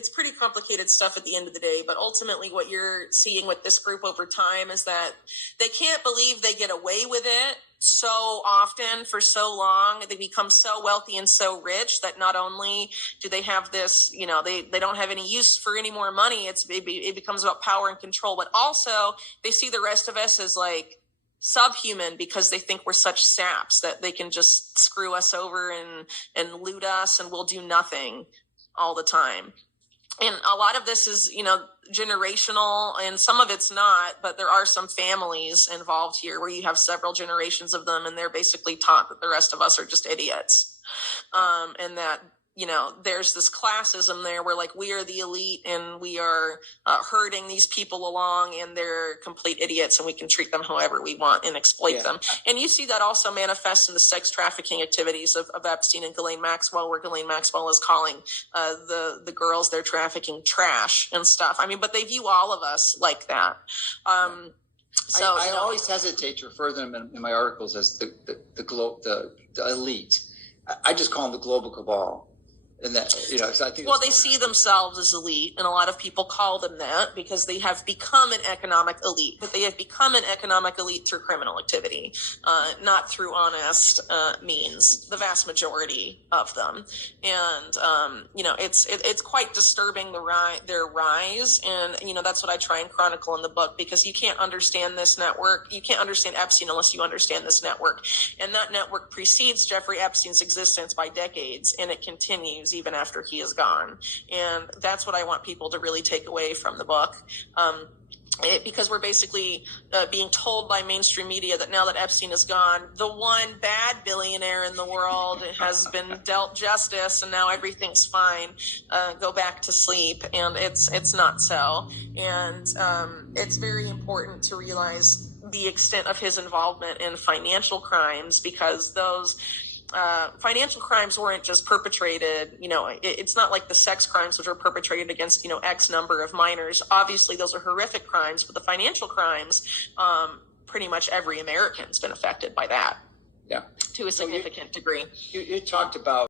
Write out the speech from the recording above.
it's pretty complicated stuff at the end of the day. But ultimately what you're seeing with this group over time is that they can't believe they get away with it so often for so long. They become so wealthy and so rich that not only do they have this, they don't have any use for any more money. It becomes about power and control, but also they see the rest of us as like subhuman because they think we're such saps that they can just screw us over and loot us and we'll do nothing all the time. And a lot of this is, generational, and some of it's not, but there are some families involved here where you have several generations of them and they're basically taught that the rest of us are just idiots. And that, there's this classism there where like we are the elite and we are herding these people along and they're complete idiots and we can treat them however we want and exploit them. And you see that also manifest in the sex trafficking activities of Epstein and Ghislaine Maxwell, where Ghislaine Maxwell is calling the girls they're trafficking trash and stuff. I mean, but they view all of us like that. I always hesitate to refer them in my articles as the elite. I just call them the global cabal. And that, so I think they see themselves as elite, and a lot of people call them that because they have become an economic elite, but they have become an economic elite through criminal activity, not through honest means, the vast majority of them. And, it's quite disturbing their rise. And, that's what I try and chronicle in the book, because you can't understand this network. You can't understand Epstein unless you understand this network. And that network precedes Jeffrey Epstein's existence by decades, and it continues even after he is gone. And that's what I want people to really take away from the book. Because we're basically being told by mainstream media that now that Epstein is gone, the one bad billionaire in the world has been dealt justice and now everything's fine. Go back to sleep. And it's not so. And it's very important to realize the extent of his involvement in financial crimes, because those financial crimes weren't just perpetrated, it's not like the sex crimes which were perpetrated against, X number of minors. Obviously, those are horrific crimes, but the financial crimes, pretty much every American's been affected by that to a significant degree. You talked about